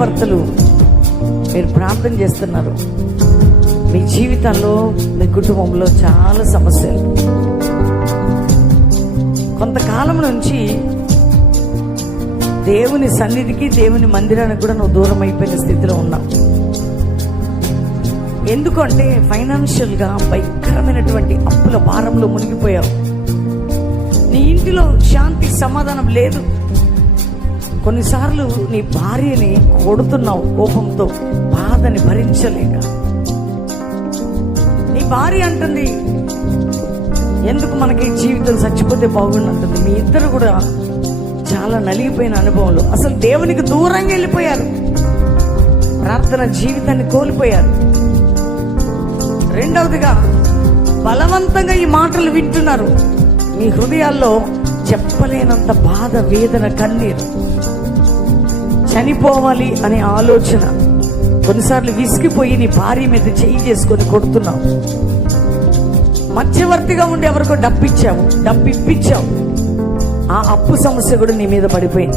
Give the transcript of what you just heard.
భర్తలు మీరు ప్రార్థన చేస్తున్నారు. మీ జీవితంలో, మీ కుటుంబంలో చాలా సమస్యలు. కొంతకాలం నుంచి దేవుని సన్నిధికి, దేవుని మందిరానికి కూడా నువ్వు దూరం అయిపోయిన స్థితిలో ఉన్నావు. ఎందుకంటే ఫైనాన్షియల్గా భయంకరమైనటువంటి అప్పుల భారంలో మునిగిపోయావు. నీ ఇంటిలో శాంతి, సమాధానం లేదు. కొన్నిసార్లు నీ భార్యని కొడుతున్నావు కోపంతో, బాధని భరించలేక. నీ భార్య అంటుంది, ఎందుకు మనకి జీవితం, చచ్చిపోతే బాగుండు అంటుంది. మీ ఇద్దరు కూడా చాలా నలిగిపోయిన అనుభవంలో, అసలు దేవునికి దూరంగా వెళ్ళిపోయారు. ప్రార్థన జీవితాన్ని కోల్పోయారు. రెండవదిగా, బలవంతంగా ఈ మాటలు వింటున్నారు. మీ హృదయాల్లో చెప్పలేనంత బాధ, వేదన, కన్నీరు, చనిపోవాలి అనే ఆలోచన. కొన్నిసార్లు విసిగిపోయి నీ భార్య మీద చెయ్యి చేసుకొని కొడుతున్నావు. మధ్యవర్తిగా ఉండి ఎవరికో డబ్బు ఇప్పించావు. ఆ అప్పు సమస్య కూడా నీ మీద పడిపోయింది.